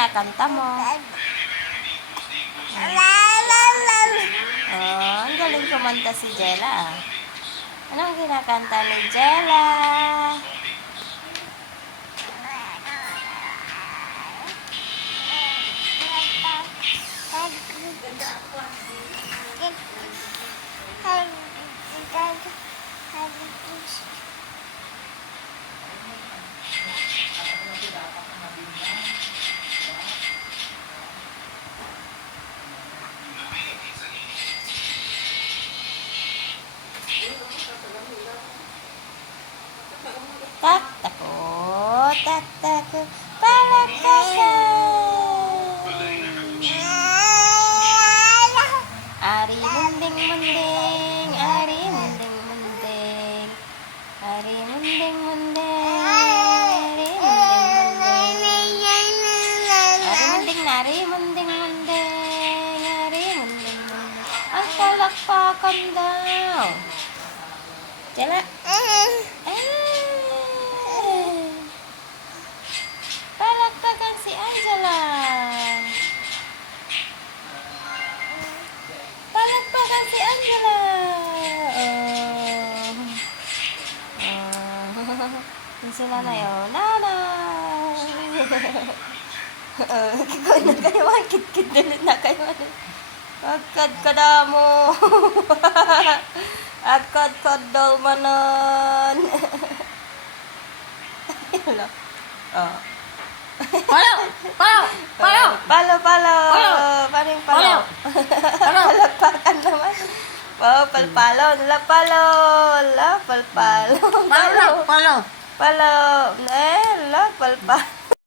kinakanta mo? Oh, ang galing kumanta si Jella. Anong kinakanta ni Jella? Tak-tako, palakpakan. Ari munding-munding, ari munding-munding, ari munding-munding, ari munding-munding, ari munding-munding, ari munding-munding. Ang palakpakan daw. Jella. Palakpakan si Angela. Palakpakan si Angela. Yung sila na yun. Nanay. Kikoy na kayo. Kit-kit dilit na kayo. Agkad ka na mo. Agkad ka daw manon. Hello. Oh. Palo! Palo! Palo! Palo! Palo! Paring palo. Palo! Palakpakan naman. Oh, palpalo. Palo. Palpalo. Palo! Palo! Palo. Palpalo.